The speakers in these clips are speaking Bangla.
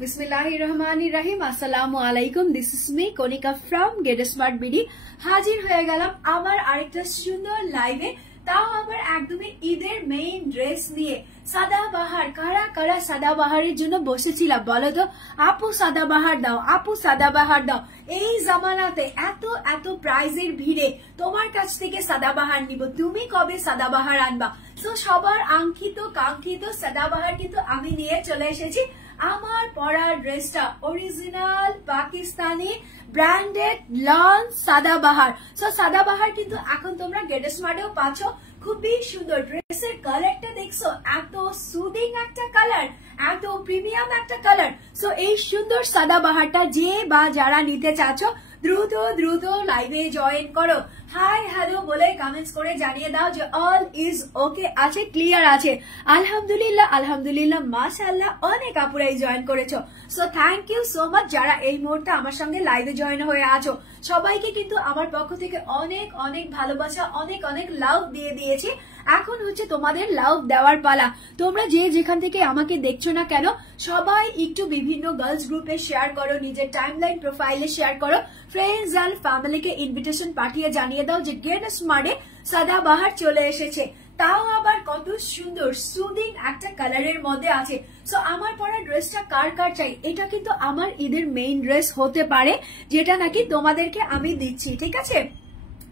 बिस्मिल्लाहिर्रहमानिर्रहीम अस्सलामु आलाइकुम this is me Kanika from Get Smart BD হাজির হয়ে গেলাম আবার আরেকটা সুন্দর লাইভে তাও আবার একদমই ঈদের মেইন ড্রেস নিয়ে সাদাবাহার কারা কারা সাদাবাহারের জন্য বসেছিলাম বলো তো আপু সাদাবাহার দাও আপু সাদাবাহার দাও এই জামানাতে এত এত প্রাইজের ভিড়ে তোমার কাছ থেকে সাদাবাহার নিব তুমি কবে সাদাবাহার আনবা তো সবার আঙ্কিত কাঙ্ক্ষিত সাদাবাহার কিন্তু আমি নিয়ে চলে এসেছি আমার পরার ড্রেসটা original Pakistani branded lawn Sadabahar so Sadabahar কিন্তু এখন তোমরা গেট স্মার্টেও পাচ্ছ খুবই সুন্দর ড্রেসের কালারটা দেখছো এত সুদিং একটা কালার এত প্রিমিয়াম একটা কালার সো এই সুন্দর সাদাবাহারটা যে বা যারা নিতে চাচ্ছ দ্রুত দ্রুত লাইভে জয়েন করো হাই হ্যালো বলে কমেন্টস করে জানিয়ে দাও যে অল ইজ ওকে আছে ক্লিয়ার আছে আলহামদুলিল্লাহ আলহামদুলিল্লাহ মাশাআল্লাহ অনেক আপুরাই জয়েন করেছো so thank you so much যারা এই মুহূর্তে আমার সঙ্গে লাইভে জয়েন হয়ে আছো সবাইকে কিন্তু আমার পক্ষ থেকে অনেক অনেক ভালোবাসা অনেক অনেক লাভ দিয়ে দিয়েছি এখন হচ্ছে তোমাদের লাভ দেওয়ার পালা তোমরা যে যেখান থেকে আমাকে দেখছো না কেন সবাই একটু বিভিন্ন গার্লস গ্রুপে শেয়ার করো নিজের টাইমলাইন প্রোফাইলে শেয়ার করো ফ্রেন্ডস এন্ড ফ্যামিলিকে ইনভিটেশন পাঠিয়ে জানিয়ে দাও যে গেট স্মার্টে সাদাবাহার চলে এসেছে তাও আবার কত সুন্দর সুদিং একটা কালারের মধ্যে আছে সো আমার পরা ড্রেসটা কার কার চাই এটা কিন্তু আমার ঈদের মেইন ড্রেস হতে পারে যেটা নাকি তোমাদেরকে আমি দিচ্ছি ঠিক আছে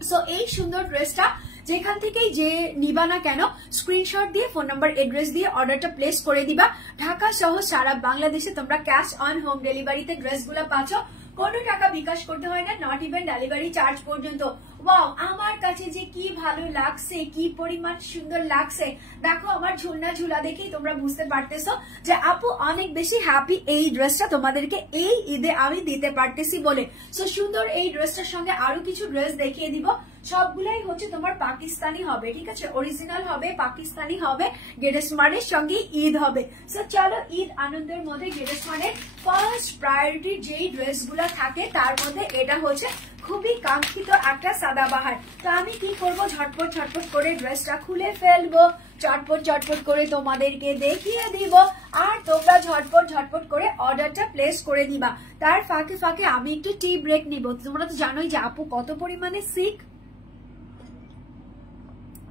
সো এই সুন্দর ড্রেসটা যেখান থেকেই যে নিবা না কেন স্ক্রিনশট দিয়ে ফোন নাম্বার এড্রেস দিয়ে অর্ডারটা প্লেস করে দিবা ঢাকা সহ সারা বাংলাদেশে তোমরা ক্যাশ অন হোম ডেলিভারিতে ড্রেসগুলো পাচ্ছ কোনো টাকা বিকাশ করতে হয় না নট ইভেন ডেলিভারি চার্জ পর্যন্ত ওয়াও আমার কাছে যে কি ভালো লাগছে কি পরিমাণ সুন্দর লাগছে দেখো আমার ঝুলনা ঝুলা দেখেই তোমরা বুঝতে পারতেছো যে আপু অনেক বেশি হ্যাপি এই ড্রেসটা তোমাদেরকে এই ঈদে আমি দিতে পারতেছি বলে সো সুন্দর এই ড্রেসটার সঙ্গে আরো কিছু ড্রেস দেখিয়ে দিব সবগুলাই হচ্ছে তোমার পাকিস্তানি হবে ঠিক আছে অরিজিনাল হবে পাকিস্তানি হবে গেট স্মার্টের সঙ্গে ঈদ হবে সো চলো ঈদ আনন্দের মধ্যে গেট স্মার্টের ফার্স্ট প্রায়োরিটি যেই ড্রেসগুলো থাকে তার মধ্যে এটা হচ্ছে খুবই কাঙ্ক্ষিত একটা সাদাবাহার তো আমি কি করব ঝটপট ঝটপট করে ড্রেসটা খুলে ফেলবো চটপট চটপট করে তোমাদেরকে দেখিয়ে দিব আর তোমরা ঝটপট ঝটপট করে অর্ডারটা প্লেস করে দিবা তার ফাঁকে ফাঁকে আমি একটু টি ব্রেক নিব তোমরা তো জানোই যে আপু কত পরিমাণে সিক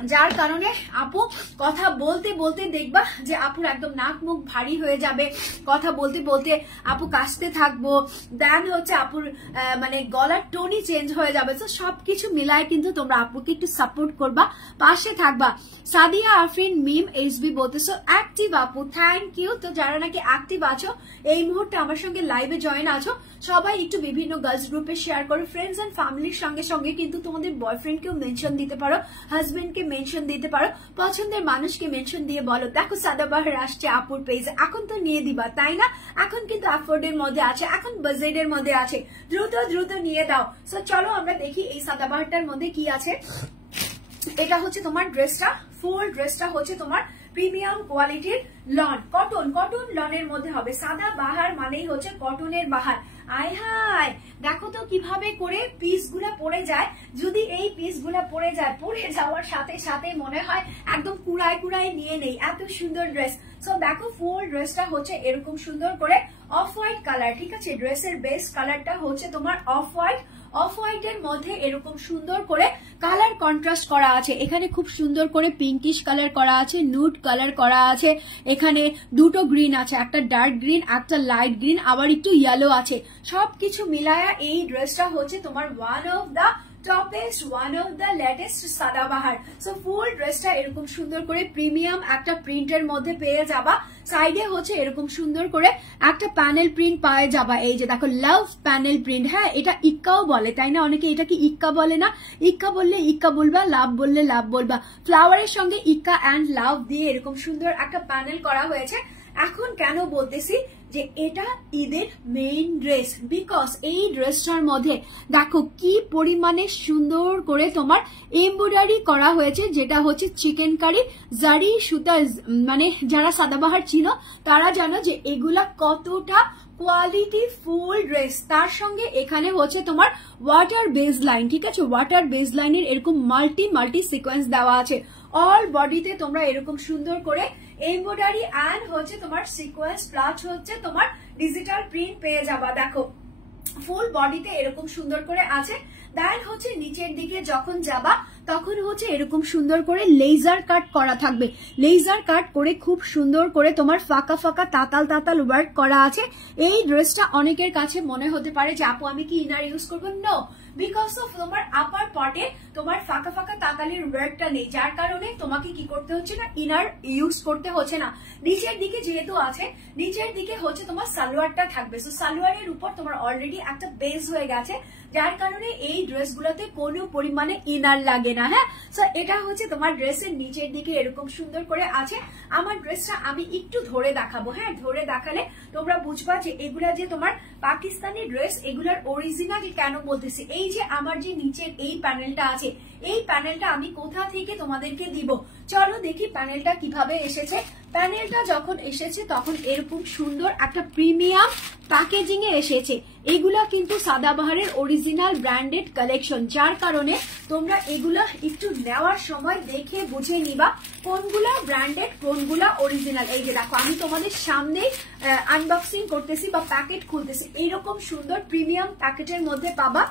যার কারণে আপু কথা বলতে বলতে দেখবা যে আপুর একদম নাক মুখ ভারী হয়ে যাবে কথা বলতে বলতে আপু কাশতে থাকবো দেন হচ্ছে আপুর মানে গলার টোনই চেঞ্জ হয়ে যাবে তো সবকিছু মিলায় কিন্তু তোমরা আপুকে একটু সাপোর্ট করবা পাশে থাকবা সাদিয়া আফরিন মিম এইচবি বলতেছো অ্যাক্টিভ আপু থ্যাংক ইউ তো যারা নাকি অ্যাক্টিভ আছো এই মুহূর্তে আমার সঙ্গে লাইভে জয়েন আছো সবাই একটু বিভিন্ন গার্লস গ্রুপে শেয়ার করো ফ্রেন্ডস এন্ড ফ্যামিলির সঙ্গে সঙ্গে কিন্তু তোমাদের বয়ফ্রেন্ডকেও মেনশন দিতে পারো হাজবেন্ডকে মেনশন দিতে পারো পছন্দের মানুষকে মেনশন দিয়ে বলো দেখো সাদাবাহার আসছে আপুর পেজে এখন তো নিয়ে দিবা তাই না এখন কিন্তু অ্যাফোর্ডের মধ্যে আছে এখন বাজেটের মধ্যে আছে দ্রুত দ্রুত নিয়ে দাও সো চলো আমরা দেখি এই সাদাবাহারটার মধ্যে কি আছে এটা হচ্ছে তোমার ড্রেসটা ফুল ড্রেসটা হচ্ছে তোমার প্রিমিয়াম কোয়ালিটির লন কটন কটন লনের মধ্যে হবে সাদাবাহার মানেই হচ্ছে কটনের বাহার আয় হায় দেখো তো কিভাবে করে পিসগুলা পড়ে যায় যদি এই পিসগুলা পড়ে যায় পড়ে যাওয়ার সাথে সাথে মনে হয় একদম কুড়ায় কুড়ায় নিয়ে নেই এত সুন্দর ড্রেস সো দেখো ফুল ড্রেসটা হচ্ছে এরকম সুন্দর করে অফ হোয়াইট কালার ঠিক আছে ড্রেসের বেস কালারটা হচ্ছে তোমার অফ হোয়াইট এর মধ্যে এরকম সুন্দর করে কালার কন্ট্রাস্ট করা আছে এখানে খুব সুন্দর করে পিঙ্কিশ কালার করা আছে নুড কালার করা আছে এখানে দুটো গ্রিন আছে একটা ডার্ক গ্রিন একটা লাইট গ্রিন আবার একটু ইয়েলো আছে সবকিছু মিলায়া এই ড্রেসটা হচ্ছে তোমার one of the toppest one of the latest Sadabahar so full ড্রেসটা এরকম সুন্দর করে প্রিমিয়াম একটা প্রিন্টের মধ্যে পেয়ে যাবা সাইডে হচ্ছে এরকম সুন্দর করে একটা প্যানেল প্রিন্ট পাওয়া যাবা এই যে দেখো লাভ প্যানেল প্রিন্ট হ্যাঁ এটা ইক্কাও বলে তাই না অনেকে এটা কি ইক্কা বলে না ইক্কা বললে ইক্কা বলবা লাভ বললে লাভ বলবা ফ্লাওয়ারের সঙ্গে ইক্কা অ্যান্ড লাভ দিয়ে এরকম সুন্দর একটা প্যানেল করা হয়েছে এখন কেন বলতেছি যে এটা ঈদের মেইন ড্রেস বিকজ এই ড্রেসটার মধ্যে দেখো কি পরিমাণে সুন্দর করে তোমার এমব্রয়ডারি করা হয়েছে যেটা হচ্ছে চিকেন কারি জারি সুতা মানে যারা সাদাবাহার চিনো তারা জানো যে এগুলা কতটা কোয়ালিটি ফুল ড্রেস তার সঙ্গে এখানে হচ্ছে তোমার ওয়াটার বেস লাইন ঠিক আছে ওয়াটার বেস লাইনের এরকম মাল্টি সিকোয়েন্স দেওয়া আছে অল বডিতে তোমরা এরকম সুন্দর করে এমব্রয়ডারি এন্ড হচ্ছে তোমার সিকোয়েন্স প্লাস হচ্ছে তোমার ডিজিটাল প্রিন্ট পেয়ে যাবা। দেখো ফুল বডিতে এরকম সুন্দর করে আছে। দেন হচ্ছে নিচের দিকে যখন যাবা তখন হচ্ছে এরকম সুন্দর করে লেজার কাট করা থাকবে। লেজার কাট করে খুব সুন্দর করে তোমার ফাঁকা ফাঁকা তাতাল তাতাল ওয়ার্ক করা আছে। এই ড্রেসটা অনেকের কাছে মনে হতে পারে যে আপু আমি কি ইনার ইউজ করবো, নো, বিকজ অফ তোমার আপার পার্টে তোমার ফাঁকা ফাঁকা তাতালের ওয়ার্কটা নেই, যার কারণে তোমাকে কি করতে হচ্ছে না, ইনার ইউজ করতে হচ্ছে না। নিচের দিকে যেহেতু আছে, নিচের দিকে হচ্ছে তোমার সালোয়ারটা থাকবে। সো সালোয়ারের উপর তোমার অলরেডি একটা বেস হয়ে গেছে, যার কারণে এই ড্রেসগুলোতে কোনো পরিমাণে ইনার লাগে না। হ্যাঁ, সো এটা হচ্ছে তোমার ড্রেসের নিচের দিকে এরকম সুন্দর করে আছে। আমার ড্রেসটা আমি একটু ধরে দেখাবো। হ্যাঁ, ধরে দেখালে তোমরা বুঝবা যে এগুলা যে তোমার পাকিস্তানি ড্রেস, এগুলার অরিজিনাল কেন বলতেছি। এই যে আমার যে নিচের এই প্যানেলটা আছে, এই প্যানেলটা আমি কোথা থেকে তোমাদেরকে দিব, চলো দেখি প্যানেলটা কিভাবে এসেছে। প্যানেলটা যখন এসেছে তখন এরকম সুন্দর একটা প্রিমিয়াম প্যাকেজিং এ এসেছে। এগুলা কিন্তু সাদাবাহারের অরিজিনাল ব্র্যান্ডেড কালেকশন, যার কারণে তোমরা এগুলা একটু নেওয়ার সময় দেখে বুঝে নিবা কোনগুলা ব্র্যান্ডেড কোনগুলা অরিজিনাল। এই যে দেখো আমি তোমাদের সামনে আনবক্সিং করতেছি বা প্যাকেট খুলতেছি, এইরকম সুন্দর প্রিমিয়াম প্যাকেটের মধ্যে পাবা।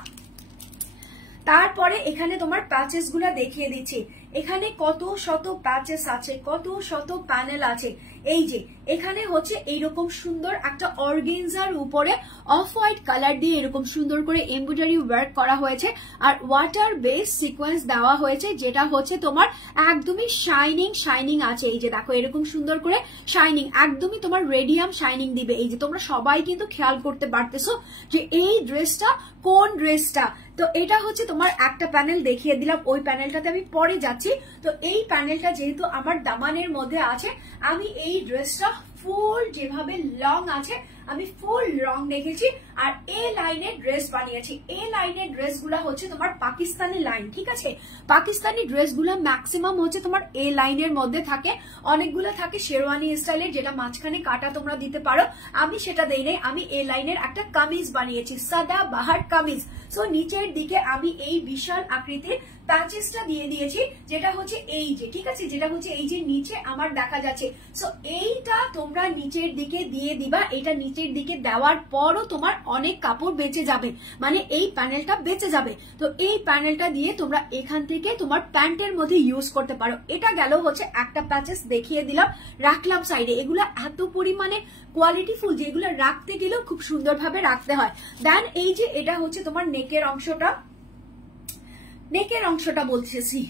তারপরে এখানে তোমার প্যাচেস গুলা দেখিয়ে দিচ্ছি। এখানে কত শত প্যাচেস আছে, কত শত প্যানেল আছে। এই যে এখানে হচ্ছে এইরকম সুন্দর একটা অর্গেনজার উপরে অফ হোয়াইট কালার দিয়ে এরকম সুন্দর করে এমব্রয়ডারি ওয়ার্ক করা হয়েছে, আর ওয়াটার বেস সিকোয়েন্স দেওয়া হয়েছে, যেটা হচ্ছে তোমার একদমই শাইনিং শাইনিং আছে। এই যে দেখো এরকম সুন্দর করে শাইনিং, একদমই তোমার রেডিয়াম শাইনিং দিবে। এই যে তোমরা সবাই কিন্তু খেয়াল করতে পারতেছো যে এই ড্রেসটা কোন ড্রেসটা। তো এটা হচ্ছে তোমার একটা প্যানেল দেখিয়ে দিলাম, ওই প্যানেলটাতে আমি পরে যাচ্ছি। তো এই প্যানেলটা যেহেতু আমার দামানের মধ্যে আছে, আমি এই ড্রেসটা ফুল যেভাবে লং আছে আমি ফুল লং রেখেছি, আর এ লাইনের ড্রেস বানিয়েছি। এ লাইনের ড্রেস গুলা হচ্ছে তোমার পাকিস্তানি লাইন, ঠিক আছে। পাকিস্তানি ড্রেস গুলা ম্যাক্সিমাম হচ্ছে তোমার এ লাইনের মধ্যে থাকে, অনেকগুলো থাকে শেরওয়ানি স্টাইলের, যেটা মাঝখানে কাটা তোমরা দিতে পারো। আমি সেটা দেই নাই, আমি এ লাইনের একটা কামিজ বানিয়েছি, সাদা বাহার কামিজ। সো নিচের দিকে আমি এই বিশাল আকৃতির প্যাচেসটা দিয়ে দিয়েছি, যেটা হচ্ছে এই যে, ঠিক আছে, যেটা হচ্ছে এই যে নিচে আমার দেখা যাচ্ছে। সো এইটা তোমরা নিচের দিকে দিয়ে দিবা। এটা নিচের দিকে দেওয়ার পরও তোমার অনেক কাপড় বেঁচে যাবে, মানে এই প্যানেলটা বেঁচে যাবে। তো এই প্যানেলটা দিয়ে তোমরা এখান থেকে তোমার প্যান্টের মধ্যে ইউজ করতে পারো। এটা গেল হচ্ছে একটা প্যাচেস দেখিয়ে দিলাম, রাখলাম সাইডে। এগুলা এত পরিমাণে কোয়ালিটিফুল যেগুলো রাখতে গেলেও খুব সুন্দরভাবে রাখতে হয়। দেন এই যে এটা হচ্ছে তোমার নেকের অংশটা, নেকের অংশটা বলতেছি,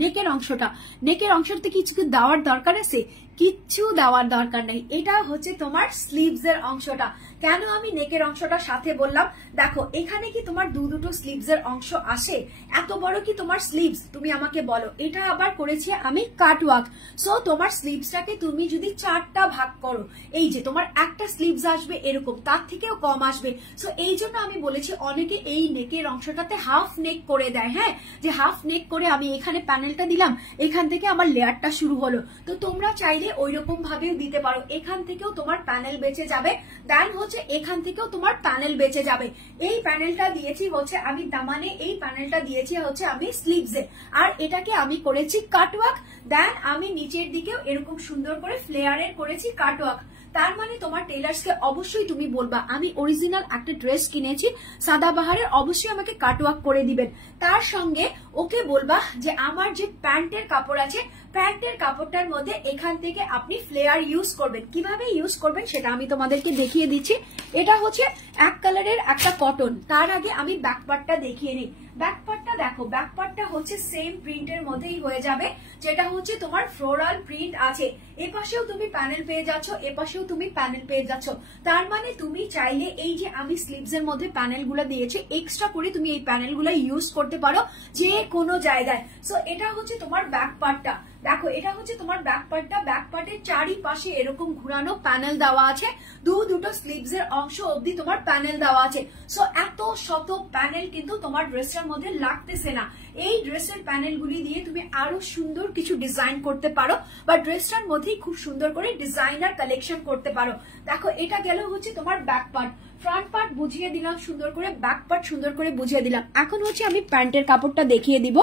নেকের অংশতে কিছু দেওয়ার দরকার আছে, কিচ্ছু দেওয়ার দরকার নেই। এটা হচ্ছে তোমার স্লিভস এর অংশটা। কেন আমি নেকের অংশটা সাথে বললাম, দেখো এখানে কি তোমার দুটো স্লিভস এর অংশ আসে? এত বড় কি তোমার স্লিভস? তুমি আমাকে বলো। এটা আবার করেছি আমি কাটওয়ার্ক। সো তোমার স্লিভসটাকে তুমি যদি 4টা ভাগ করো, এই যে তোমার একটা স্লিভস আসবে এরকম, তার থেকেও কম আসবে। সো এই জন্য আমি বলেছি অনেকে এই নেকের অংশটাতে হাফ নেক করে দেয়। হ্যাঁ, যে হাফ নেক করে আমি এখানে প্যানেলটা দিলাম, এখান থেকে আমার লেয়ারটা শুরু হলো। তো তোমরা চাইলে ওই রকম ভাবেও দিতে পারো, এখান থেকেও তোমার প্যানেল বেঁচে যাবে। দেন হচ্ছে এখান থেকেও তোমার প্যানেল বেঁচে যাবে। এই প্যানেলটা দিয়েছি হচ্ছে আমি দামানে, এই প্যানেলটা দিয়েছি হচ্ছে আমি স্লিভসে, আর এটাকে আমি করেছি কাটওয়ার্ক। দেন আমি নিচের দিকেও এরকম সুন্দর করে ফ্লেয়ারের করেছি কাটওয়ার্ক। তার মানে তোমার টেলার্সকে অবশ্যই তুমি বলবা আমি অরিজিনাল একটা ড্রেস কিনেছি সাদাবাহারের, অবশ্যই আমাকে কাটওয়ার্ক করে দিবেন। তার সঙ্গে ওকে বলবা যে আমার যে প্যান্টের কাপড় আছে, প্যান্টের কাপড়টার মধ্যে এখান থেকে আপনি ফ্লেয়ার ইউজ করবেন। কিভাবে ইউজ করবেন সেটা আমি তোমাদেরকে দেখিয়ে দিচ্ছি। এটা হচ্ছে এক কালারের একটা কটন। তার আগে আমি ব্যাক পার্টটা দেখিয়ে নিই। ব্যাক পার্টটা দেখো, ব্যাক পার্টটা হচ্ছে সেম প্রিন্টের মধ্যেই হয়ে যাবে, যেটা হচ্ছে তোমার ফ্লোরাল প্রিন্ট আছে। এপাশেও তুমি প্যানেল পেয়ে যাচ্ছ, এপাশেও তুমি প্যানেল পেয়ে যাচ্ছ। তার মানে তুমি চাইলে এই যে আমি স্লিভস এর মধ্যে প্যানেলগুলো দিয়েছি, এক্সট্রা করে তুমি এই প্যানেলগুলো ইউজ করতে পারো যে কোনো জায়গায়। সো এটা হচ্ছে তোমার ব্যাক পার্টটা। দেখো এটা হচ্ছে তোমার ব্যাক পার্টটা। ব্যাক পার্টের চারিপাশে এরকম ঘুরানো প্যানেল দেওয়া আছে, দুটো স্লিভস এর অংশ অবধি তোমার প্যানেল দেওয়া আছে। সো এত শত প্যানেল কিন্তু তোমার ড্রেসটার মধ্যে লাগতেছে না। এই ড্রেসের প্যানেলগুলি দিয়ে তুমি আরো সুন্দর কিছু ডিজাইন করতে পারো, বা ড্রেসটার মধ্যেই খুব সুন্দর করে ডিজাইনার কালেকশন করতে পারো। দেখো এটা গেল হচ্ছে তোমার ব্যাক পার্ট। ফ্রন্ট পার্ট বুঝিয়ে দিলাম সুন্দর করে, ব্যাক পার্ট সুন্দর করে বুঝিয়ে দিলাম। এখন হচ্ছে আমি প্যান্টের কাপড়টা দেখিয়ে দিব।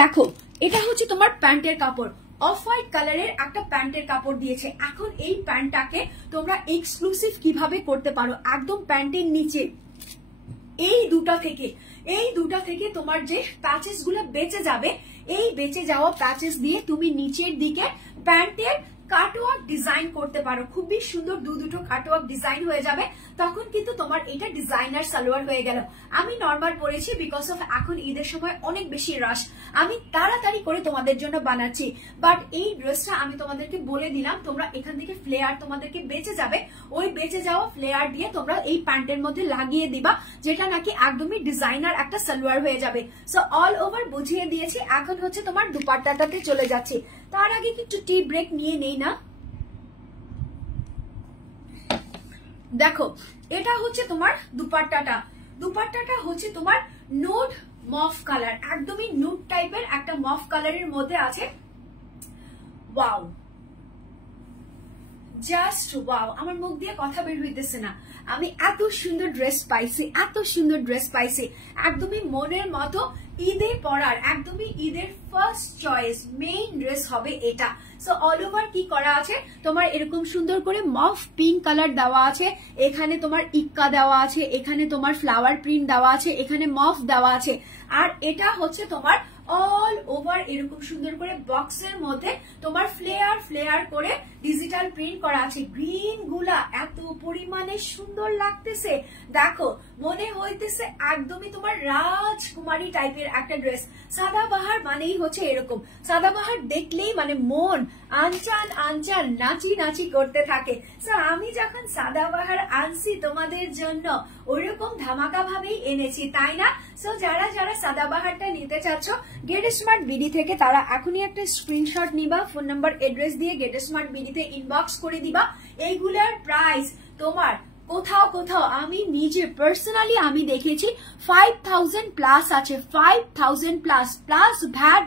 দেখো এটা হচ্ছে তোমার প্যান্টের কাপড়। অফ হোয়াইট কালারের একটা প্যান্টের কাপড় দিয়েছে। এখন এই প্যান্টটাকে তোমরা এক্সক্লুসিভ কিভাবে করতে পারো, একদম প্যান্টের নিচে এই দুটা থেকে তোমার যে প্যাচেস গুলো বেঁচে যাবে, এই বেঁচে যাওয়া প্যাচেস দিয়ে তুমি নিচের দিকে প্যান্টের কাটওয়ার্ক ডিজাইন করতে পারো। খুবই সুন্দর দুটো কাটওয়ার্ক ডিজাইন হয়ে যাবে, তখন কিন্তু তোমার এটা ডিজাইনার সালোয়ার হয়ে গেল। আমি নর্মাল পরেছি বিকজ অফ এখন ঈদের সময় অনেক বেশি রাশ, আমি তাড়াতাড়ি করে তোমাদের জন্য বানাচ্ছি। বাট এই ড্রেসটা আমি তোমাদেরকে বলে দিলাম, তোমরা এখান থেকে ফ্লেয়ার তোমাদেরকে বেঁচে যাবে, ওই বেঁচে যাওয়া ফ্লেয়ার দিয়ে তোমরা এই প্যান্টের মধ্যে লাগিয়ে দিবা, যেটা নাকি একদমই ডিজাইনার একটা সালোয়ার হয়ে যাবে। সো অল ওভার বুঝিয়ে দিয়েছি, এখন হচ্ছে তোমার দুপাট্টাটাতে চলে যাচ্ছি। তার আগে একটু টি ব্রেক নিয়ে নেই না। দেখো এটা হচ্ছে তোমার দুপাট্টাটা হচ্ছে তোমার নুড মফ কালার, একদমই নুড টাইপের একটা মফ কালারের মধ্যে আছে। ওয়াও, জাস্ট ওয়াও, আমার মুখ দিয়ে কথা বের হইতেছে না, আমি এত সুন্দর ড্রেস পাইছি, একদমই মনের মতো ঈদে পরার, একদমই ঈদের ফার্স্ট চয়েস মেইন ড্রেস হবে এটা। সো অল ওভার কি করা আছে, তোমার এরকম সুন্দর করে মফ পিঙ্ক কালার দেওয়া আছে, এখানে তোমার ইক্কা দেওয়া আছে, এখানে তোমার ফ্লাওয়ার প্রিন্ট দেওয়া আছে, এখানে মফ দেওয়া আছে, আর এটা হচ্ছে তোমার অল ওভার এরকম সুন্দর করে বক্সের মধ্যে তোমার ফ্লেয়ার করে ডিজিটাল প্রিন্ট করা আছে। গ্রিন গুলা এত পরিমাণে সুন্দর লাগতেছে, দেখো মনে হইতেছে একদমই তোমার রাজকুমারী টাইপের একটা ড্রেস। সাদাবাহার মানেই হচ্ছে এরকম, সাদাবাহার দেখলেই মানে মন আনচান নাচি করতে থাকে। সো আমি যখন সাদাবাহার আনছি তোমাদের জন্য ওইরকম ধামাকা ভাবেই এনেছি, তাই না? সো যারা সাদাবাহারটা নিতে চাচ্ছ গেট স্মার্ট বিডি থেকে, তারা এখনই একটা স্ক্রিনশট নিবা, ফোন নাম্বার অ্যাড্রেস দিয়ে গেট স্মার্ট বিডিতে ইনবক্স করে দিবা। এইগুলার প্রাইস তোমার কোথাও আমি নিজে পার্সোনালি আমি দেখেছি 5000 প্লাস আছে, 5000 প্লাস ভ্যাট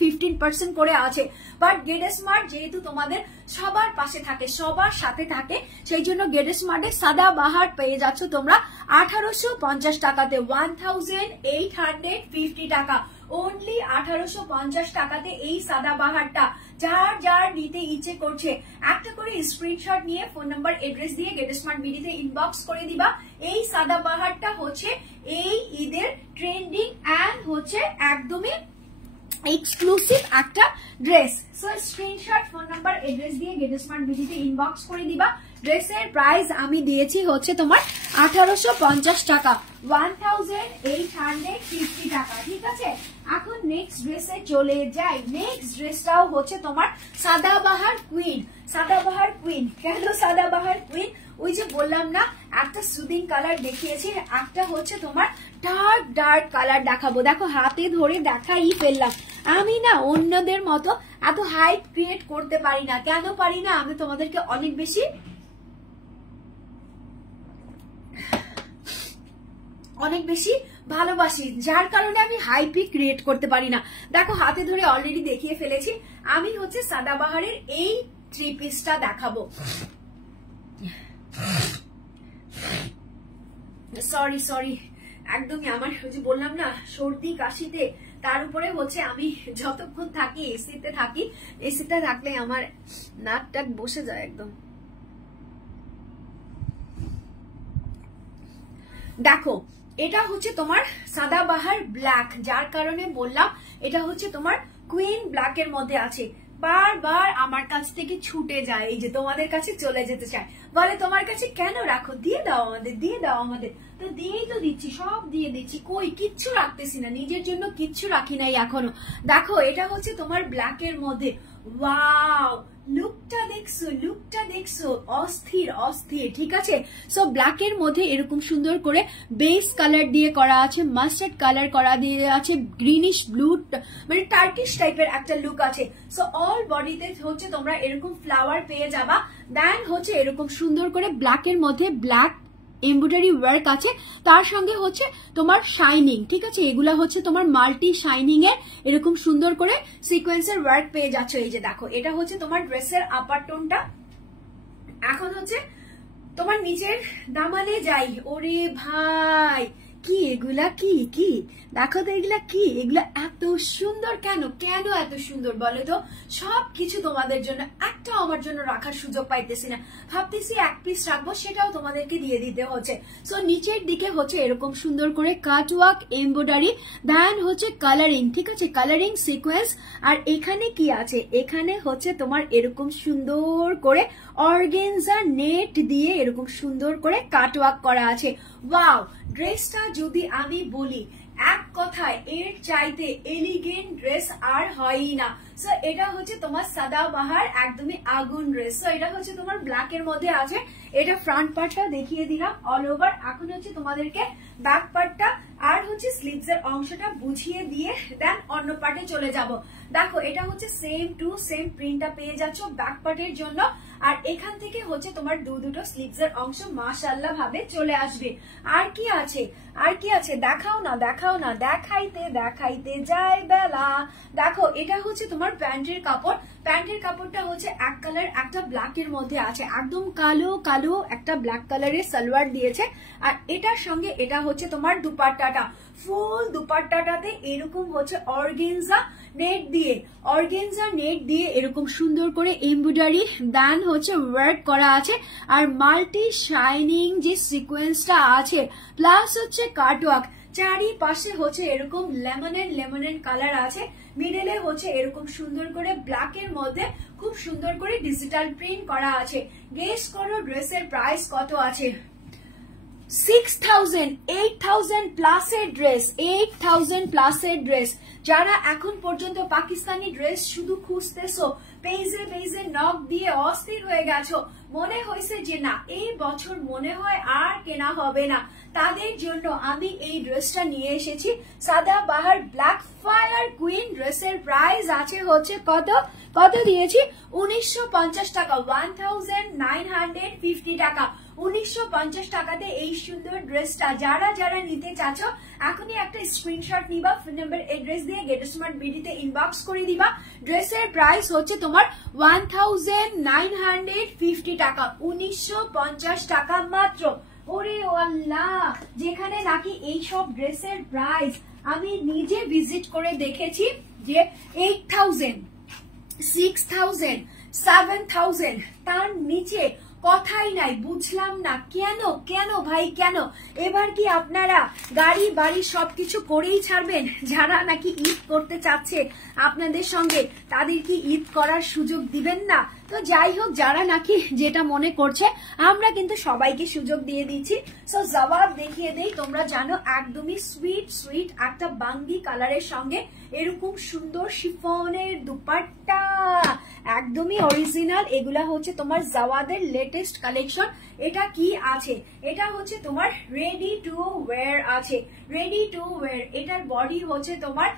15% করে আছে। বাট গেট স্মার্ট যেহেতু তোমাদের সবার পাশে থাকে, সবার সাথে থাকে, সেই জন্য গেট স্মার্টে সাদাবাহার পেয়ে যাচ্ছ তোমরা 1850 টাকাতে, 1850 টাকা, অনলি 1850 টাকাতে এই সাদাবাহারটা। যার নিতে ইচ্ছে করছে একটা করে স্ক্রিনশট নিয়ে ফোন নাম্বার অ্যাড্রেস দিয়ে গেট স্মার্ট বিডিতে ইনবক্স করে দিবা। এই সাদাবাহারটা হচ্ছে এই ঈদের ট্রেন্ডিং এন্ড হচ্ছে একদমই এক্সক্লুসিভ একটা dress. So screenshot phone number address দিয়ে গেট স্মার্ট বিডিতে ইনবক্স করে দিবা। ড্রেসের প্রাইস আমি দিয়েছি হচ্ছে তোমার 1850 টাকা, 1850 টাকা, ঠিক আছে? এখন নেক্সট ড্রেসে চলে যাই। নেক্সট ড্রেসটাও হচ্ছে তোমার সাদাবাহার কুইন। কেন সাদাবাহার কুইন? ওই যে বললাম না, একটা সুদিং কালার দেখিয়েছি, একটা হচ্ছে তোমার ডার্ক কালার দেখাবো। দেখো হাতে ধরে দেখাই ফেললাম। আমি না অন্যদের মতো এত হাইপ ক্রিয়েট করতে পারি না। কেন পারি না? আমি তোমাদেরকে অনেক বেশি ভালোবাসি, যার কারণে আমি হাইপি ক্রিয়েট করতে পারি না। দেখো হাতে ধরে অলরেডি দেখিয়ে ফেলেছি। আমি হচ্ছে সাদাবাহারের এই থ্রি পিসটা দেখাবো। সরি একদমই আমার যে বললাম না সর্দি কাশিতে, তার উপরে হচ্ছে আমি যতক্ষণ থাকি এসিতে থাকলে আমার নাক টাক বসে যায় একদম। দেখো এটা হচ্ছে তোমার সাদাবাহার ব্ল্যাক, যার কারণে বললাম এটা হচ্ছে তোমার কুইন ব্ল্যাক এর মধ্যে আছে। বারবার আমার কাছ থেকে ছুটে যায়, এই যে তোমাদের কাছে চলে যেতে চায়, বলে তোমার কাছে কেন রাখো, দিয়ে দাও আমাদের। তো দিয়েই তো দিচ্ছি, সব দিয়ে দিচ্ছি, কই কিচ্ছু রাখতেছি না, নিজের জন্য কিচ্ছু রাখি নাই এখনো। দেখো এটা হচ্ছে তোমার ব্ল্যাক এর মধ্যে। ওয়াও, লুকটা দেখছো অস্থির, ঠিক আছে? সো ব্ল্যাক এর মধ্যে এরকম সুন্দর করে বেস কালার দিয়ে করা আছে, মাস্টার্ড কালার করা দিয়ে আছে, গ্রিনিশ ব্লু মানে টার্কিশ টাইপের একটা লুক আছে। সো অল বডিতে হচ্ছে তোমরা এরকম ফ্লাওয়ার পেয়ে যাবা। দেন হচ্ছে এরকম সুন্দর করে ব্ল্যাক এর মধ্যে ব্ল্যাক এমব্রয়ডারি ওয়ার্ক আছে, তার সঙ্গে হচ্ছে তোমার শাইনিং, ঠিক আছে? এগুলা হচ্ছে তোমার মাল্টি শাইনিং এর এরকম সুন্দর করে সিকোয়েন্সের ওয়ার্ক পেয়ে যাচ্ছ। এই যে দেখো এটা হচ্ছে তোমার ড্রেসের আপার টোনটা। এখন হচ্ছে তোমার নিচের দামানে যাই। ওরে ভাই কি এগুলা কি কি দেখো তো এগুলা কি এগুলা এত সুন্দর কেন কেন এত সুন্দর বলো তো সবকিছু তোমাদের জন্য একটা আমার জন্য রাখার সুযোগ পাইতেছি না ভাবতেছি এক পিস রাখবো সেটাও তোমাদেরকে দিয়ে দিতে হচ্ছে সো নিচের দিকে হচ্ছে এরকম সুন্দর করে কাটওয়ার্ক এমব্রয়ডারি দেন হচ্ছে কালারিং ঠিক আছে কালারিং সিকোয়েন্স আর এখানে কি আছে এখানে হচ্ছে তোমার এরকম সুন্দর করে অর্গানজা নেট দিয়ে এরকম সুন্দর করে কাটওয়ার্ক করা আছে ওয়াও ড্রেসটা যদি আমি বলি এক কথায় এর চাইতে এলিগেন্ট ড্রেস আর হয়ই না সো এটা হচ্ছে তোমার সাদাবাহার একদমই আগুন ড্রেস সো এটা হচ্ছে তোমার ব্ল্যাক এর মধ্যে আছে এটা ফ্রন্ট পার্টটা দেখিয়ে দিলাম অল ওভার এখন হচ্ছে তোমাদেরকে ব্যাক পার্টটা আর হচ্ছে স্লিভস এর অংশটা বুঝিয়ে দিয়ে দেন অন্য পার্টে চলে যাব দেখো এটা হচ্ছে সেম টু সেম প্রিন্টটা পেয়ে যাচ্ছ ব্যাক পার্টের জন্য আর এখান থেকে হচ্ছে তোমার দুটো স্লিভস এর অংশ মাশাআল্লাহ ভাবে চলে আসবে আর কি আছে দেখাও না দেখাইতে দেখাইতে যায় বেলা দেখো এটা হচ্ছে তোমার প্যান্টের কাপড়টা হচ্ছে এক কালার একটা ব্ল্যাক এর মধ্যে আছে একদম কালো একটা ব্ল্যাক কালারের সালোয়ার দিয়েছে আর এটার সঙ্গে এটা হচ্ছে তোমার দুপাট্টাটা ফুল দুপাট্টাটাতে এরকম হচ্ছে অর্গানজা নেট দিয়ে এরকম সুন্দর করে এমব্রয়ডারি দেন হচ্ছে ওয়ার্ক করা আছে আর মাল্টি শাইনিং যে সিকোয়েন্সটা আছে প্লাস হচ্ছে কাটওয়ার্ক চারিপাশে হচ্ছে এরকম লেমন কালার আছে মিডলে হচ্ছে এরকম সুন্দর করে ব্ল্যাক এর মধ্যে খুব সুন্দর করে ডিজিটাল প্রিন্ট করা আছে গেস করো ড্রেসের প্রাইস কত আছে 6,000 8,000 প্লাসের ড্রেস যারা এখন পর্যন্ত পাকিস্তানি ড্রেস শুধু খুঁজতেছো পেজে নক দিয়ে অস্থির হয়ে গেছো মনে হয়েছে যে না এই বছর মনে হয় আর কেনা হবে না তাদের জন্য আমি এই ড্রেসটা নিয়ে এসেছি সাদাবাহার ব্ল্যাক ফায়ার কুইন ড্রেসের প্রাইস আছে হচ্ছে কত দিয়েছি 1950 টাকা 1950 টাকা 1950 টাকাতে এই সুন্দর ড্রেসটা যারা নিতে চাচ্ছ এখনই একটা স্ক্রিনশট নিবা ফোন নাম্বার এড্রেস দিয়ে গেট স্মার্ট বিডিতে ইনবক্স করে দিবা ড্রেসের প্রাইস হচ্ছে তোমার 1950 টাকা 1950 টাকা মাত্র ওরে আল্লাহ যেখানে নাকি এই সব ড্রেসের প্রাইস আমি নিজে ভিজিট করে দেখেছি যে 8,000 6,000 7,000 তার নিচে কথাই নাই বুঝলাম না কেন ভাই কেন এবার কি আপনারা গাড়ি বাড়ি সবকিছু করেই ছাড়বেন যারা নাকি ঈদ করতে চাচ্ছে আপনাদের সঙ্গে তাদের কি ঈদ করার সুযোগ দিবেন না তো যাই হোক যারা নাকি যেটা মনে করছে আমরা কিন্তু সবাইকে সুযোগ দিয়ে দিচ্ছি সো জবাব দেখিয়ে দেই তোমরা জানো একদমই সুইট একটা বাঙ্গি কালারের সঙ্গে এরকম সুন্দর শিফনের দুপাট্টা একদমই অরিজিনাল এগুলা হচ্ছে তোমার জাওয়াদের লেটেস্ট কালেকশন এটা কি আছে এটা হচ্ছে তোমার রেডি টু ওয়্যার আছে এটার বডি হচ্ছে তোমার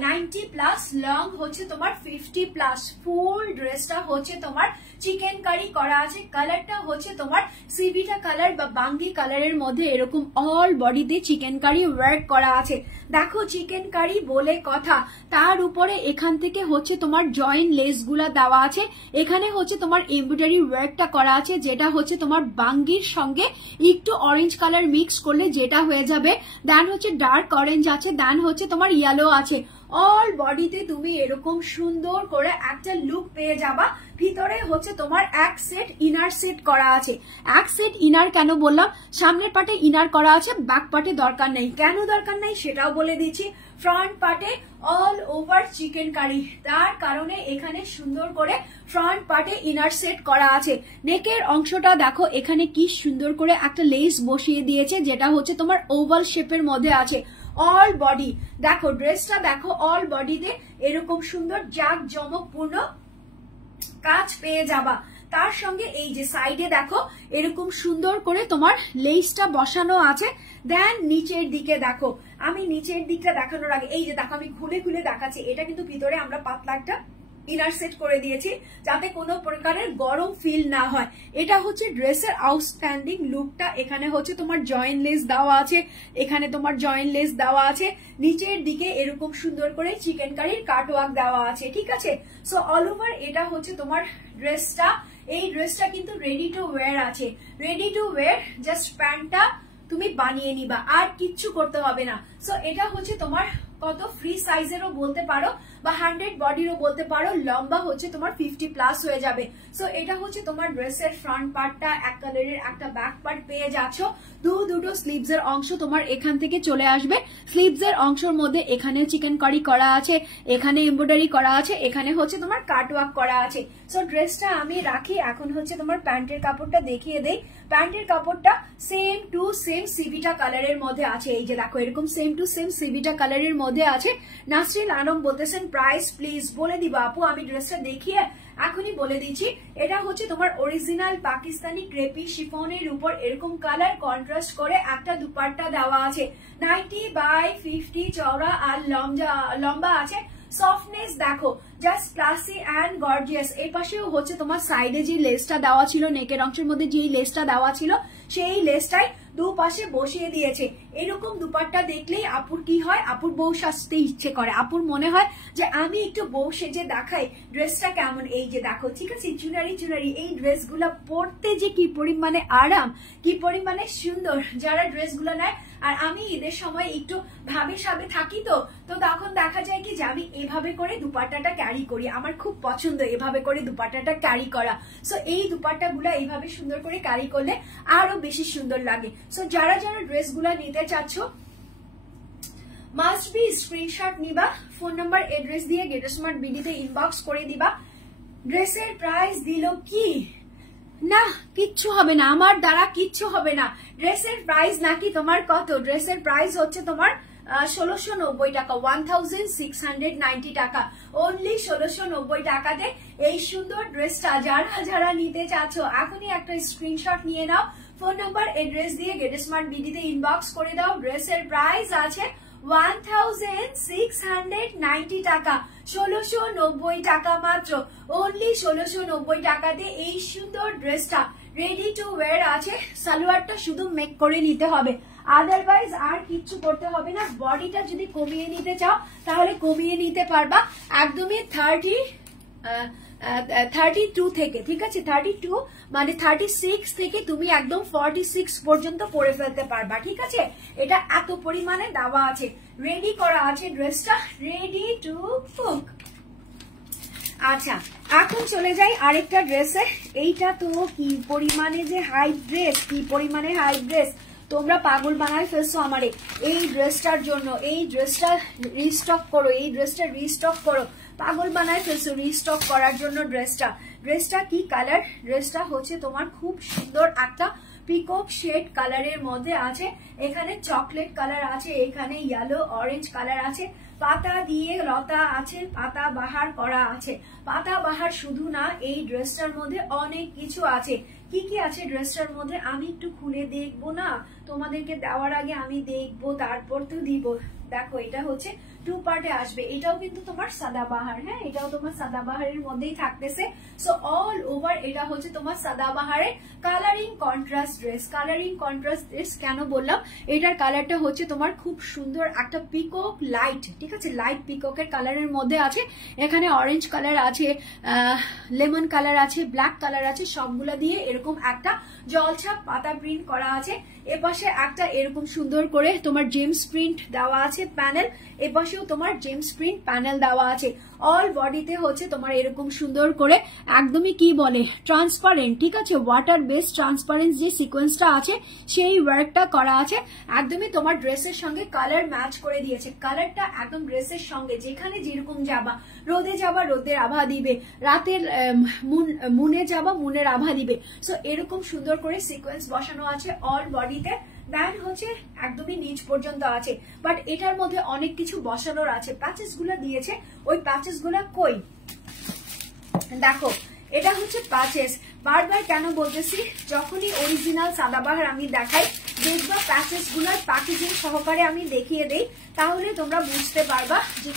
90 প্লাস লং হচ্ছে তোমার 50 প্লাস ফুল ড্রেসটা হচ্ছে তোমার চিকেন কারি করা আছে কালারটা হচ্ছে তোমার সিভিটা কালার বা বাঙ্গি কালারের মধ্যে এরকম অল বডিতে চিকেন কারি ওয়ার্ক করা আছে দেখো চিকেন কারি বলে কথা তার উপরে এখান থেকে হচ্ছে তোমার জয়েন্ট লেস গুলা দেওয়া আছে এখানে হচ্ছে তোমার এমব্রয়ডারি ওয়ার্কটা করা আছে যেটা হচ্ছে তোমার বাঙ্গির সঙ্গে একটু অরেঞ্জ কালার মিক্স করলে যেটা হয়ে যাবে দেন হচ্ছে ডার্ক অরেঞ্জ আছে দেন হচ্ছে তোমার ইয়েলো আছে অল বডিতে তুমি এরকম সুন্দর করে একটা লুক পেয়ে যাবা ভিতরে হচ্ছে তোমার এক সেট ইনার সেট করা আছে এক সেট ইনার কেন বললাম সামনের পার্টে ইনার করা আছে ব্যাক পার্টে দরকার নেই কেন দরকার নেই সেটাও বলে দিচ্ছি ফ্রন্ট পার্টে অল ওভার চিকেন কারি তার কারণে এখানে সুন্দর করে ফ্রন্ট পার্টে ইনার সেট করা আছে নেকের অংশটা দেখো এখানে কি সুন্দর করে একটা লেস বসিয়ে দিয়েছে যেটা হচ্ছে তোমার ওভাল শেপের মধ্যে আছে অল বডি দেখো ড্রেসটা দেখো অল বডিতে এরকম সুন্দর জাঁকজমকপূর্ণ কাজ পেয়ে যাবা তার সঙ্গে এই যে সাইডে দেখো এরকম সুন্দর করে তোমার লেসটা বসানো আছে দেন নিচের দিকে দেখো আমি নিচের দিকটা দেখানোর আগে এই যে দেখো আমি খুলে দেখাচ্ছি এটা কিন্তু ভিতরে আমরা পাতলা একটা ইনার সেট করে দিয়েছি যাতে কোনো প্রকারের গরম ফিল না হয় এটা হচ্ছে ড্রেসের আউটস্ট্যান্ডিং লুকটা এখানে হচ্ছে তোমার জয়েন্ট লেস দেওয়া আছে এখানে তোমার জয়েন্ট লেস দেওয়া আছে নিচের দিকে এরকম সুন্দর করে চিকেন কারির কাটওয়ার্ক দেওয়া আছে ঠিক আছে সো অল ওভার এটা হচ্ছে তোমার ড্রেসটা এই ড্রেসটা কিন্তু রেডি টু ওয়্যার আছে রেডি টু ওয়্যার জাস্ট প্যান্টটা তুমি বানিয়ে নিবা, আর কিচ্ছু করতে হবে না। সো এটা হচ্ছে তোমার কত ফ্রি সাইজেরও বলতে পারো বা 100 বডিরও বলতে পারো, লম্বা হচ্ছে তোমার 50+ হয়ে যাবে। সো এটা হচ্ছে তোমার ড্রেসের ফ্রন্ট পার্টটা, এক কালারের একটা ব্যাক পার্ট পেয়ে যাচ্ছ। দুটো স্লিভস এর অংশ তোমার এখান থেকে চলে আসবে। স্লিভস এর অংশের মধ্যে এখানে চিকেন কারি করা আছে, এখানে এমব্রয়ডারি করা আছে, এখানে হচ্ছে তোমার কাটওয়ার্ক করা আছে। সো ড্রেসটা আমি রাখি, এখন হচ্ছে তোমার প্যান্টের কাপড়টা দেখিয়ে দেই। প্যান্টের কাপড়টা সেম টু সেম সিভিটা কালারের মধ্যে আছে, এই যে দেখো এরকম সেম টু সেম সিভিটা কালারের মধ্যে আছে। নাসরিন আলম বলতেছেন প্রাইস প্লিজ বলে দিবা আপু, আমি ড্রেসটা দেখিয়ে এখনই বলে দিচ্ছি। এটা হচ্ছে তোমার অরিজিনাল পাকিস্তানি ক্রেপি শিফনের উপর এরকম কালার কন্ট্রাস্ট করে একটা দুপাট্টা দেওয়া আছে, 90/50 চওড়া আর লম্বা আছে। সফটনেস দেখো জাস্ট ক্লাসি অ্যান্ড গর্জিয়াস। এই পাশেও হচ্ছে তোমার সাইডে যে লেসটা দেওয়া ছিল, নেকের অংশের মধ্যে যে লেসটা দেওয়া ছিল সেই লেসটাই দুপাশে বসিয়ে দিয়েছে। এরকম দুপাট্টা দেখলেই আপুর কি হয়, আপুর বউ সাজতে ইচ্ছে করে, আপুর মনে হয় যে আমি একটু বউ সেজে দেখাই ড্রেসটা কেমন। এই যে দেখো, ঠিক আছে, চুনারি এই ড্রেসগুলো পরতে যে কি পরিমাণে আরাম, কি পরিমাণে সুন্দর যারা ড্রেসগুলো নেয়। আর আমি ঈদের সময় একটু ভাবে সাবে থাকি, তো তখন দেখা যায় কি যে আমি এভাবে করে দুপাট্টাটা ক্যারি করি, আমার খুব পছন্দ এভাবে করে দুপাট্টাটা ক্যারি করা। সো এই দুপাট্টাগুলো এইভাবে সুন্দর করে ক্যারি করলে আরো বেশি সুন্দর লাগে। সো যারা ড্রেসগুলো নিতে চাচ্ছ মাস্ট বি স্ক্রিনশট নিবা, ফোন নাম্বার এড্রেস দিয়ে গেট স্মার্ট বিডিতে ইনবক্স করে দিবা। ড্রেসের প্রাইস দিল কি না, কিচ্ছু হবে না, আমার দ্বারা কিচ্ছু হবে না। ড্রেসের প্রাইস নাকি তোমার কত, ড্রেসের প্রাইস হচ্ছে তোমার 1690 টাকা, 1690 টাকা, অনলি 1690 টাকাতে এই সুন্দর ড্রেসটা যারা নিতে চাচ্ছ এখনই একটা স্ক্রিনশট নিয়ে নাও, ফোন নাম্বার এড্রেস দিয়ে গেট স্মার্ট বিডিতে ইনবক্স করে দাও। ড্রেসের প্রাইস আছে 1690 টাকা, 1690 টাকা মাত্র, অনলি 1690 টাকাতে এই সুন্দর ড্রেসটা রেডি টু ওয়্যার আছে। সালোয়ারটা শুধু মেক করে নিতে হবে, আদারওয়াইজ আর কিচ্ছু করতে হবে না। বডিটা যদি কমিয়ে নিতে চাও তাহলে কমিয়ে নিতে পারবা, একদমই 32 থেকে, ঠিক আছে, 32 মানে 36 থেকে তুমি একদম 46 পর্যন্ত পরে ফেলতে পারবা, ঠিক আছে। এটা এত পরিমাণে দেওয়া আছে, রেডি করা আছে ড্রেসটা, রেডি টু কুক। আচ্ছা, এখন চলে যাই আরেকটা ড্রেসে। এইটা তো কি পরিমাণে যে হাইট ড্রেস, কি পরিমাণে হাইট ড্রেস, তোমরা পাগল বানায় ফেলছো আমারে এই ড্রেসটার জন্য। এই ড্রেসটা রিস্টক করো, এই ড্রেসটা রিস্টক করো, পাগল বানায় ফেলছো রিস্টক করার জন্য ড্রেসটা কি কালার, ড্রেসটা হচ্ছে তোমার খুব সুন্দর একটা পিকক শেড কালারের মধ্যে আছে, এখানে চকলেট কালার আছে, এখানে ইয়েলো অরেঞ্জ কালার আছে, পাতা দিয়ে লতা আছে, পাতা বাহার করা আছে। পাতা বাহার শুধু না, এই ড্রেসটার মধ্যে অনেক কিছু আছে। কি কি আছে ড্রেসটার মধ্যে আমি একটু খুলে দেখবো না, তোমাদেরকে দেওয়ার আগে আমি দেখবো তারপর তো দিব। দেখো এটা হচ্ছে 2 পার্টে আসবে, এটাও কিন্তু তোমার সাদাবাহার, হ্যাঁ এটাও তোমার সাদাবাহারের মধ্যেই থাকতেছে। সো অল ওভার এটা হচ্ছে তোমার সাদাবাহারের colouring contrast dress. Colouring contrast dress কেন বললাম, এটার কালারটা হচ্ছে তোমার খুব সুন্দর একটা পিকক লাইট, ঠিক আছে, লাইট পিককের কালারের মধ্যে আছে। এখানে অরেঞ্জ কালার আছে, লেমন কালার আছে, ব্ল্যাক কালার আছে, সবগুলা দিয়ে এরকম একটা জলছাপ পাতা প্রিন্ট করা আছে। এপাশে একটা এরকম সুন্দর করে তোমার জেমস প্রিন্ট দেওয়া আছে প্যানেল, এপাশেও তোমার জেমস প্রিন্ট প্যানেল দেওয়া আছে। অল বডিতে হচ্ছে তোমার এরকম সুন্দর করে একদমই কি বলে ট্রান্সপারেন্ট, ঠিক আছে, ওয়াটার বেস ট্রান্সপারেন্ট যে সিকোয়েন্সটা আছে সেই ওয়ার্কটা করা আছে। একদমই তোমার ড্রেসের সঙ্গে কালার ম্যাচ করে দিয়েছে, কালারটা একদম ড্রেসের সঙ্গে, যেখানে যেরকম যাবা, রোদে যাবা রোদের আভা দিবে, রাতের মুনে যাবা মুনের আভা দিবে। সো এরকম সুন্দর করে সিকোয়েন্স বসানো আছে অল বডিতে, দেন হচ্ছে একদমই নিচ পর্যন্ত আছে। বাট এটার মধ্যে অনেক কিছু বসানোর আছে, প্যাচেস গুলা দিয়েছে, ওই প্যাচেস গুলা কই দেখো, এটা হচ্ছে প্যাচেস। বারবার কেন বলতেছি, যখনই অরিজিনাল সাদাবাহার আমি দেখাই দেখবা প্যাচেস গুলার প্যাকেজিং সহকারে আমি দেখিয়ে দেই, তাহলে তোমরা বুঝতে পারবা যে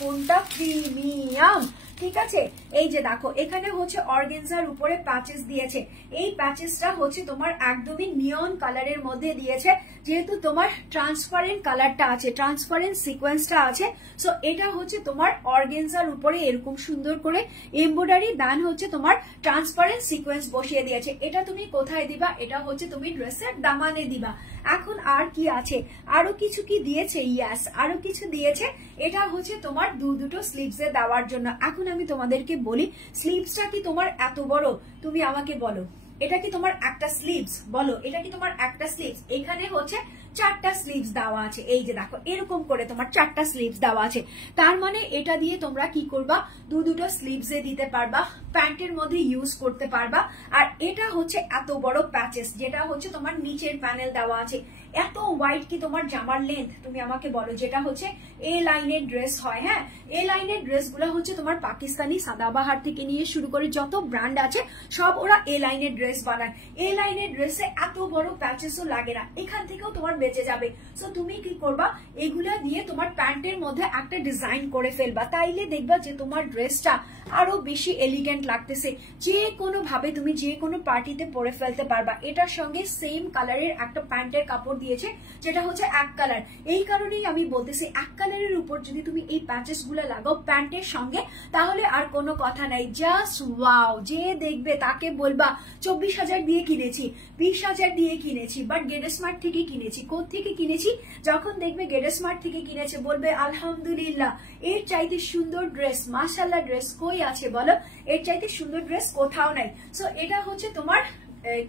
কোনটা প্রিমিয়াম, ঠিক আছে। এই যে দেখো এখানে হচ্ছে অর্গানজার উপরে প্যাচেস দিয়েছে, এই প্যাচেসটা হচ্ছে তোমার একদমই নিয়ন কালারের মধ্যে দিয়েছে, যেহেতু তোমার ট্রান্সপারেন্ট কালারটা আছে, ট্রান্সপারেন্ট সিকোয়েন্সটা আছে। সো এটা হচ্ছে তোমার অর্গানজার উপরে এরকম সুন্দর করে এমব্রয়ডারি দান হচ্ছে তোমার ট্রান্সপারেন্ট সিকোয়েন্স বসিয়ে দিয়েছে। এটা তুমি কোথায় দিবা? এটা হচ্ছে তুমি ড্রেসের দামানে দিবা। এখন আর কি আছে, আরো কিছু কি দিয়েছে? ইয়াস, আরো কিছু দিয়েছে। এটা হচ্ছে তোমার দুটো স্লিভসে দেওয়ার জন্য। এখন আমি তোমাদেরকে বলি, স্লিভসটা কি তোমার এত বড়? তুমি আমাকে বলো, এটা কি তোমার একটা স্লিভস? বলো, এটা কি তোমার একটা স্লিভস? এখানে হচ্ছে 4টা স্লিভস দেওয়া আছে। এই যে দেখো এরকম করে তোমার 4টা স্লিভস দেওয়া আছে। তার মানে এটা দিয়ে তোমরা কি করবা? দুটো স্লিভসে দিতে পারবা, প্যান্টের মধ্যে ইউজ করতে পারবা। আর এটা হচ্ছে এত বড় প্যাচেস, যেটা হচ্ছে তোমার নিচের প্যানেল দেওয়া আছে। এত ওয়াইড কি তোমার জামার লেন্থ? তুমি আমাকে বলো। যেটা হচ্ছে এ লাইনের ড্রেস হয়, হ্যাঁ, এ লাইনের ড্রেস গুলো হচ্ছে তোমার পাকিস্তানি সাদাবাহার থেকে নিয়ে শুরু করে যত ব্র্যান্ড আছে সব ওরা এ লাইনের ড্রেস বানায়। এ লাইনের ড্রেসে এত বড় প্যাচেসও লাগে না, এখান থেকেও তোমার বেঁচে যাবে। সো তুমি কি করবা? এগুলা দিয়ে তোমার প্যান্টের মধ্যে একটা ডিজাইন করে ফেলবা, তাইলে দেখবা যে তোমার ড্রেসটা আরো বেশি এলিগেন্ট লাগতেছে। যে কোনো ভাবে তুমি যে কোনো পার্টিতে পরে ফেলতে পারবা। এটার সঙ্গে সেম কালারের একটা প্যান্টের কাপড় দিয়েছে, যেটা হচ্ছে এক কালার। এই কারণেই আমি বলতেছি, এক কালারের উপর যদি তুমি এই প্যাচেস গুলো লাগাও প্যান্টের সঙ্গে, তাহলে আর কোনো কথা নাই, জাস্ট ওয়াও। যে দেখবে তাকে বলবা 24,000 দিয়ে কিনেছি, 20,000 দিয়ে কিনেছি, বাট গেটস্মার্ট থেকে কিনেছি। কোত্থেকে কিনেছি? যখন দেখবে গেটস্মার্ট থেকে কিনেছে, বলবে আলহামদুলিল্লাহ, এর চাইতে সুন্দর ড্রেস, মাশাআল্লাহ ড্রেস কই আছে বলো? এর চাইতে সুন্দর ড্রেস কোথাও নাই। সো এটা হচ্ছে তোমার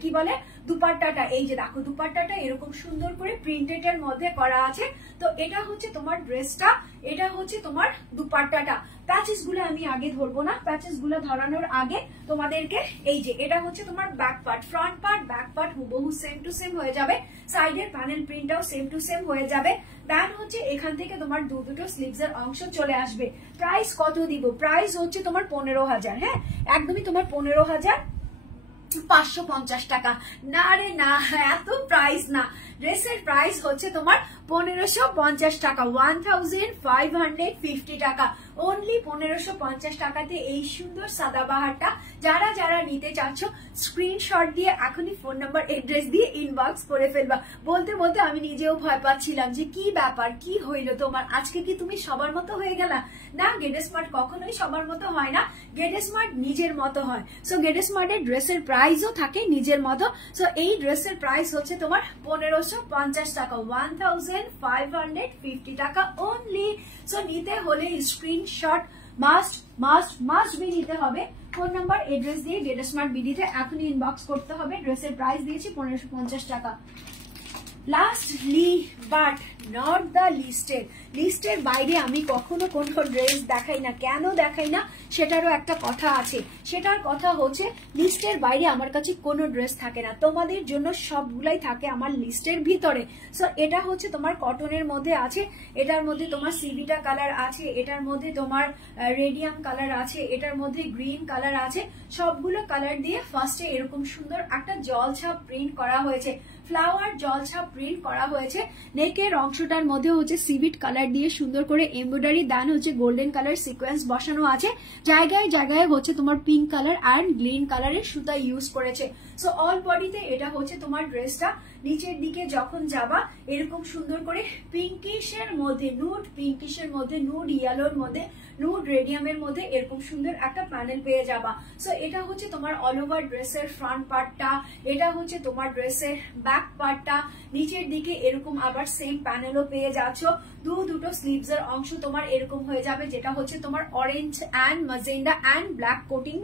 কি বলে দুপাট্টাটা। এই যে দেখো দুপাট্টাটা এরকম সুন্দর করে প্রিন্টেড এর মধ্যে করা আছে। তো এটা হচ্ছে তোমার ড্রেসটা, এটা হচ্ছে তোমার দুপাট্টাটা। প্যাচেস গুলো আমি আগে ধরবো না, প্যাচেস গুলো ধরানোর আগে তোমাদেরকে এই যে এটা হচ্ছে তোমার back part, front part back part হুবহু সেম টু সেম হয়ে যাবে, সাইডের প্যানেল প্রিন্টটাও সেম টু সেম হয়ে যাবে। প্যান হচ্ছে এখান থেকে তোমার দুটো স্লিভস এর অংশ চলে আসবে। প্রাইস কত দিব? প্রাইস হচ্ছে তোমার 15,000, হ্যাঁ, একদমই তোমার 15,550 টাকা। না রে না, এত প্রাইস না। ড্রেসের প্রাইস হচ্ছে তোমার 1550 টাকা, 1550 টাকা। অনলি 1550 টাকাতে এই সুন্দর সাদাবাহারটা যারা যারা নিতে চাচ্ছ স্ক্রিনশট দিয়ে এখনই ফোন নাম্বার এড্রেস দিয়ে ইনবক্স করে ফেলবা। বলতে বলতে আমি নিজেও ভয় পাচ্ছিলাম যে কি ব্যাপার, কি হইলো তোমার, আজকে কি তুমি সবার মতো হয়ে গেলা? না, গেটস্মার্ট কখনোই সবার মতো হয় না, গেটস্মার্ট নিজের মতো হয়। সো গেটস্মার্টের ড্রেসের প্রাইসও থাকে নিজের মতো। সো এই ড্রেসের প্রাইস হচ্ছে তোমার 1550 টাকা, 1550 টাকা অনলি। সো নিতে হলে স্ক্রিনশট মাস্ট বি নিতে হবে। ফোন নাম্বার এড্রেস দিয়ে গেটস্মার্ট বিডিতে এখনই ইনবক্স করতে হবে। ড্রেসের প্রাইস দিয়েছি 1550 টাকা। Lastly but not the listed, লিস্টের বাইরে আমি কখনো কোনো ড্রেস দেখাই না। কেন দেখাই না সেটারও একটা কথা আছে। সেটার কথা হচ্ছে লিস্টের বাইরে আমার কাছে কোনো ড্রেস থাকে না, তোমাদের জন্য সবগুলাই থাকে আমার লিস্টের ভিতরে। সো এটা হচ্ছে তোমার কটনের মধ্যে আছে, এটার মধ্যে তোমার সিভিটা কালার আছে, এটার মধ্যে তোমার রেডিয়াম কালার আছে, এটার মধ্যে গ্রিন কালার আছে। সবগুলো কালার দিয়ে ফার্স্টে এরকম সুন্দর একটা জলছাপ প্রিন্ট করা হয়েছে, ফ্লাওয়ার জলছাপ প্রিন্ট করা হয়েছে। নেকের অংশটার মধ্যে হচ্ছে সিভিট কালার দিয়ে সুন্দর করে এমব্রয়ডারি দান হচ্ছে গোল্ডেন কালার সিকোয়েন্স বসানো আছে। জায়গায় জায়গায় হচ্ছে তোমার পিঙ্ক কালার অ্যান্ড গ্রিন কালারের সুতা ইউজ করেছে। সো অল বডিতে এটা হচ্ছে তোমার ড্রেসটা। নিচের দিকে যখন যাবা এরকম সুন্দর করে পিঙ্কিশের মধ্যে, নুড পিঙ্কিশের মধ্যে, নুড ইয়েলোর মধ্যে, নুড রেডিয়ামের মধ্যে এরকম সুন্দর একটা প্যানেল পেয়ে যাবা। সো এটা হচ্ছে তোমার অল ওভার ড্রেসের ফ্রন্ট পার্টটা, এটা হচ্ছে তোমার ড্রেসের ব্যাক পার্টটা। নিচের দিকে এরকম আবার সেম প্যানেলও পেয়ে যাচ্ছ। দুটো স্লিভস এর অংশ তোমার এরকম হয়ে যাবে, যেটা হচ্ছে তোমার orange and magenta and black coating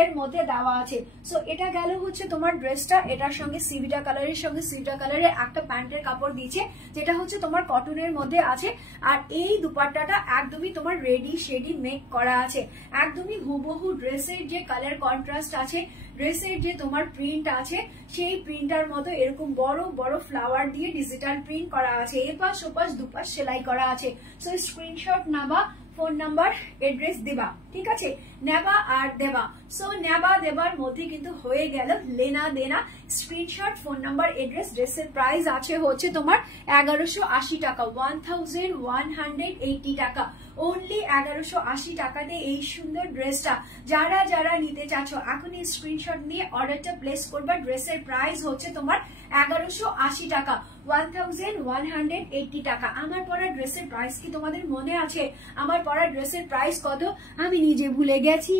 এর মধ্যে দেওয়া আছে। সো এটা গেল হচ্ছে তোমার ড্রেসটা। এটার সঙ্গে সিভিটা কালারের সঙ্গে সিভিটা কালারের একটা প্যান্টের কাপড় দিয়েছে, যেটা হচ্ছে তোমার কটনের মধ্যে আছে। আর এই দুপাট্টাটা একদমই তোমার রেডি শেডি মেক করা আছে, একদমই হুবহু ড্রেসের যে কালার কন্ট্রাস্ট আছে, ড্রেসের যে তোমার প্রিন্ট আছে সেই প্রিন্টার মতো এরকম বড় বড় ফ্লাওয়ার দিয়ে ডিজিটাল প্রিন্ট করা আছে। এপাশ ওপাশ দুপাশ সেলাই করা আছে। সো স্ক্রিনশট নাবা, ফোন নাম্বার এড্রেস দিবা। ঠিক আছে, নেবা আর দেবা। সো নেবা দেবার মধ্যে কিন্তু হয়ে গেল লেনা দেনা। Screenshot, phone number, address. ড্রেসের প্রাইস আছে হচ্ছে তোমার 1180 টাকা, 1180 টাকা। অনলি 1180 টাকাতে এই সুন্দর ড্রেসটা যারা যারা নিতে চাচ্ছ এখনই স্ক্রিনশট নিয়ে অর্ডারটা প্লেস করবা। ড্রেসের প্রাইস হচ্ছে তোমার 1180 টাকা, 1180 টাকা। আমার পরা ড্রেসের প্রাইস কি তোমাদের মনে আছে? আমার পরা ড্রেসের প্রাইস কত আমি নিজে ভুলে গেছি,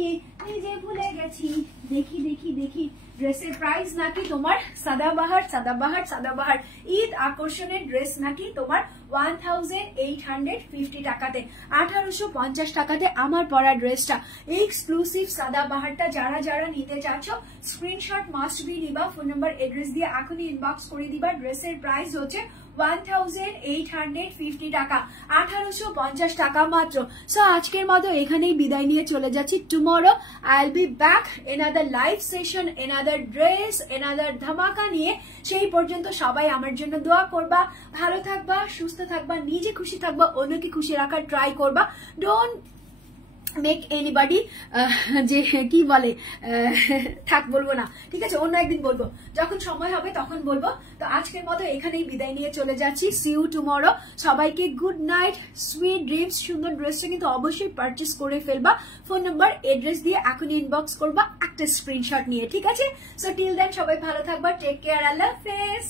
দেখি দেখি দেখি। ড্রেসের প্রাইস নাকি তোমার সাদাবাহার ঈদ আকর্ষণের ড্রেস নাকি তোমার 1850 টাকাতে, 1850 টাকাতে আমার পরা ড্রেসটা এক্সক্লুসিভ সাদাবাহারটা যারা যারা নিতে চাচ্ছ স্ক্রিনশট মাস্ট বি নিবা। ফোন নাম্বার, এড্রেস দিয়ে এখনই ইনবক্স করে দিবা। ড্রেসের প্রাইস হচ্ছে 1850 টাকা, 1850 টাকা মাত্র। সো আজকের মতো এখানেই বিদায় নিয়ে চলে যাচ্ছি। Tomorrow I will be back another live session, another dress, another ধামাকা নিয়ে। সেই পর্যন্ত সবাই আমার জন্য দোয়া করবা, ভালো থাকবা, সুস্থ থাকবা, নিজে খুশি থাকবা, অন্যকে খুশি রাখার ট্রাই করবা। ডোন্ট মেক এনিবডি যে কি বলে থাক বলবো না, ঠিক আছে, অন্য একদিন বলবো, যখন সময় হবে তখন বলবো। তো আজকের মতো এখানেই বিদায় নিয়ে চলে যাচ্ছি। See you tomorrow. সবাইকে গুড নাইট, সুইট ড্রিমস। সুন্দর ড্রেসটা কিন্তু অবশ্যই পারচেস করে ফেলবা। ফোন নাম্বার, এড্রেস দিয়ে এখনই ইনবক্স করবা একটা স্ক্রিনশট নিয়ে, ঠিক আছে। সো টিল দেন সবাই ভালো থাকবা, টেক কেয়ার, আল্লাহ হাফেজ।